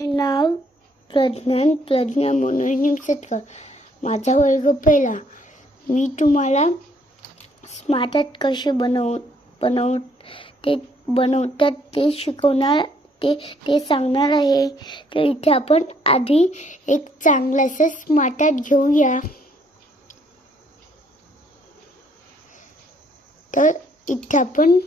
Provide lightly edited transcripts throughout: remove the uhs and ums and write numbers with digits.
नाव प्रज्ञा मनोज निमसतकर. माझा वर्ग पहिला. मी तुम्हाला स्मार्ट आर्ट कसे बनवतात ते शिकवणार ते सांगणार आहे. तर इथे आपण आधी एक चांगलासा स्मार्ट आर्ट घेऊया. तर इथे आपण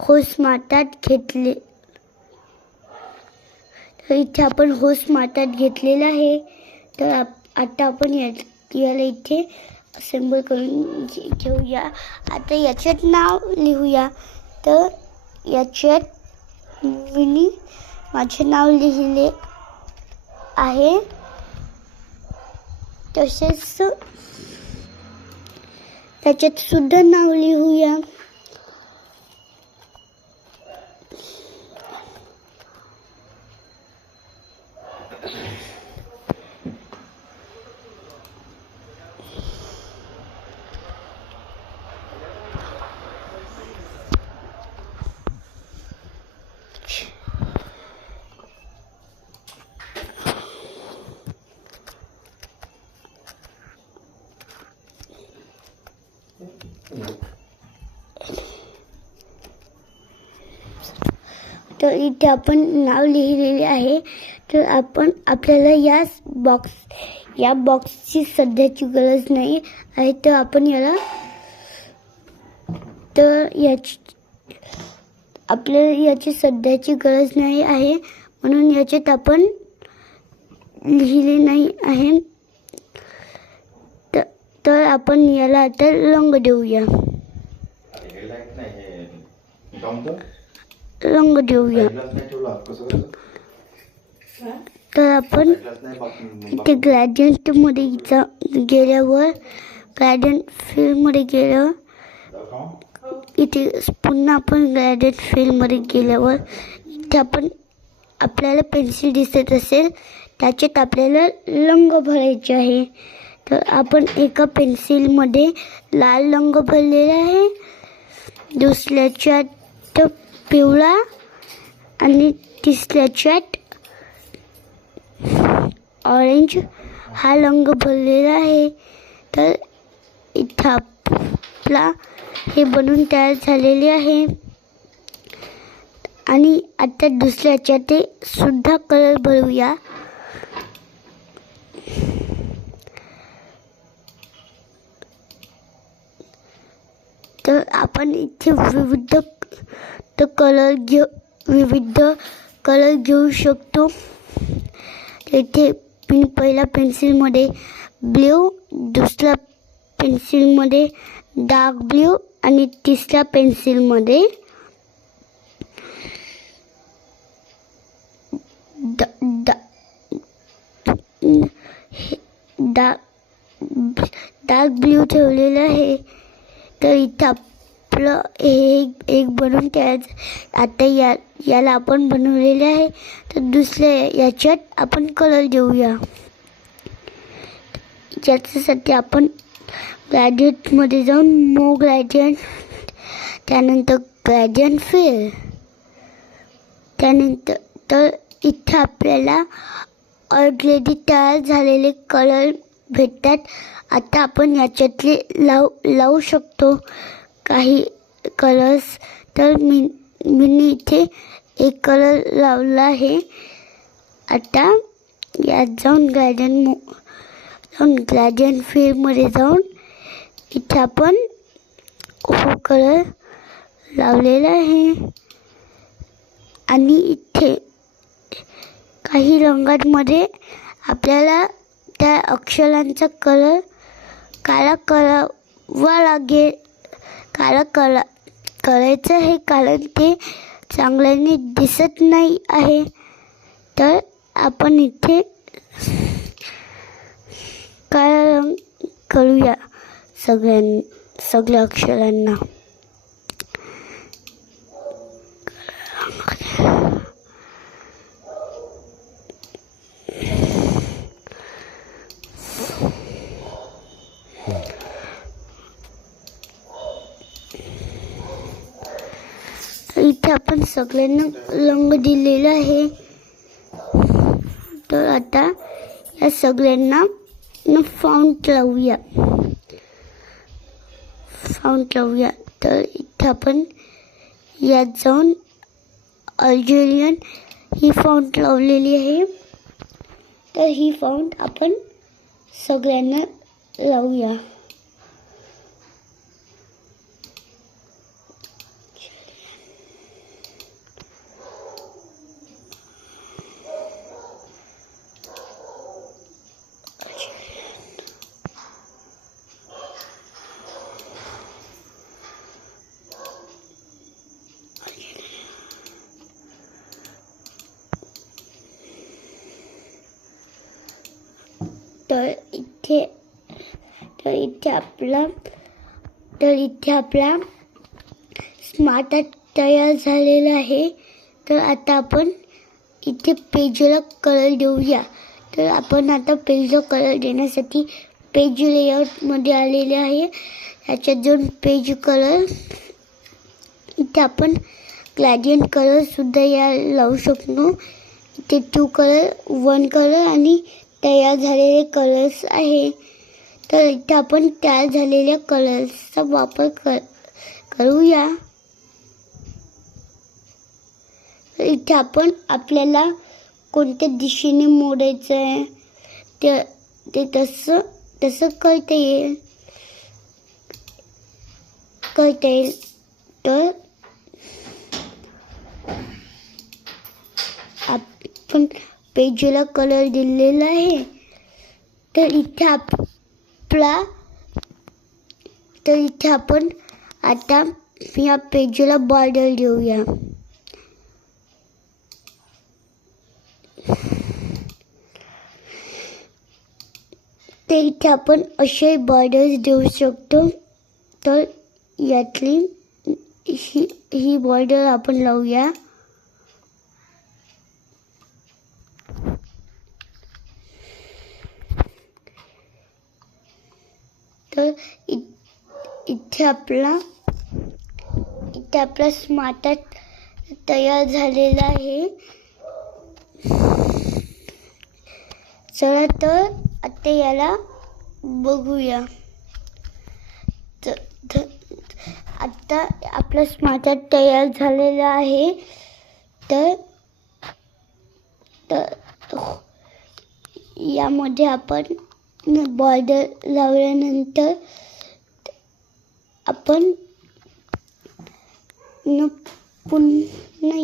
हो स्मार्ट आर्ट घेतले. तर इथे आपण हो स्मार्ट आर्ट घेतलेला आहे. तर आता आपण याला इथे असेंबल करून घेऊया. आता याच्यात नाव लिहूया. तर याच्यात मी माझे नाव लिहिले आहे. तसेच त्याच्यात सुद्धा नाव लिहूया. तर इथे आपण नाव लिहिलेले आहे. तर आपल्याला या बॉक्सची सध्याची गरज नाही आहे. तर आपण आपल्याला याची सध्याची गरज नाही आहे, म्हणून याच्यात आपण लिहिले नाही आहे. तर आपण याला आता रंग देऊया. तर आपण इथे ग्रेडियंट मध्ये गेल्यावर ग्रेडियंट फील्ड मध्ये गेल्यावर इथे पुन्हा आपण ग्रेडियंट फील्ड मध्ये गेल्यावर इथे आपल्याला पेन्सिल दिसत असेल, त्याच्यात आपल्याला रंग भरायचे आहे. तर आपण एका पेन्सिलमध्ये लाल रंग भरलेला आहे, दुसऱ्याच्यात पिवळा आणि तिसऱ्याच्यात ऑरेंज हा रंग भरलेला आहे. तर इथं आपला हे बनून तयार झालेले आहे. आणि आता दुसऱ्याच्या ते सुद्धा कलर भरूया. तर आपण इथे विविध कलर घेऊ शकतो. इथे पहिल्या पेन्सिलमध्ये ब्ल्यू, दुसऱ्या पेन्सिलमध्ये डार्क ब्ल्यू आणि तिसऱ्या पेन्सिलमध्ये डार्क ब्ल्यू ठेवलेलं आहे. तर इथं आपलं एक बनवून तयार. आता याला आपण बनवलेले आहे. तर दुसऱ्या याच्यात आपण कलर देऊया. याच्यासाठी आपण ग्रेडियंटमध्ये जाऊन नो ग्रेडियंट, त्यानंतर ग्रेडियंट फिल, त्यानंतर तर इथे आपल्याला ऑलरेडी तयार झालेले कलर भेटतात. आता आपण याच्यातले लावू शकतो काही कलर्स. तर मी इथे एक कलर लावला आहे. आता यात जाऊन ग्रेडियंट फील्डमध्ये जाऊन इथे आपण हो कलर लावलेला आहे. आणि इथे काही रंगांमध्ये आपल्याला त्या अक्षरांचा कलर काळा करावा लागेल. काळा करायचं आहे कारण ते चांगल्याने दिसत नाही आहे. तर आपण इथे काळा रंग करूया सगळ्या अक्षरांना. सगळ्यांना रंग दिलेला आहे. तर आता या सगळ्यांना फाउंट लावूया. तर इथे आपण यात जाऊन अल्जेरियन ही फाउंट लावलेली आहे. तर ही फाउंट आपण सगळ्यांना लावूया. तर इथे आपला स्मार्ट आर्ट तयार झालेला आहे. तर आता आपण इथे पेजला कलर देऊया. तर आपण आता पेजला कलर देण्यासाठी पेज लेआउटमध्ये आलेले आहे. याच्यात जाऊन पेज कलर, इथे आपण ग्रेडियंट कलरसुद्धा या लावू शकतो. इथे 2 कलर, 1 कलर आणि तयार झालेले कलर्स आहे. तर इथे आपण तयार झालेल्या कलर्सचा वापर करूया. इथे आपण आपल्याला कोणत्या दिशेने मोडायचं आहे ते तसं करता येईल. तर आपण पेजला कलर दिलेला आहे. तर इथे आपण आता या पेजला बॉर्डर देऊया. तर इथे आपण असे बॉर्डर्स देऊ शकतो. तर यातली ही बॉर्डर आपण लावूया. तर इथे आपला स्मार्ट आर्ट तयार झालेला आहे. चला तर आता याला बघूया. आता आपला स्मार्ट आर्ट तयार झालेला आहे. तर यामध्ये आपण बॉर्डर लावल्यानंतर आपण पुन्हा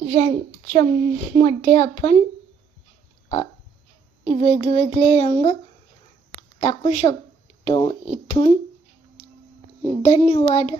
यांच्यामध्ये आपण वेगवेगळे रंग टाकू शकतो. इथून धन्यवाद.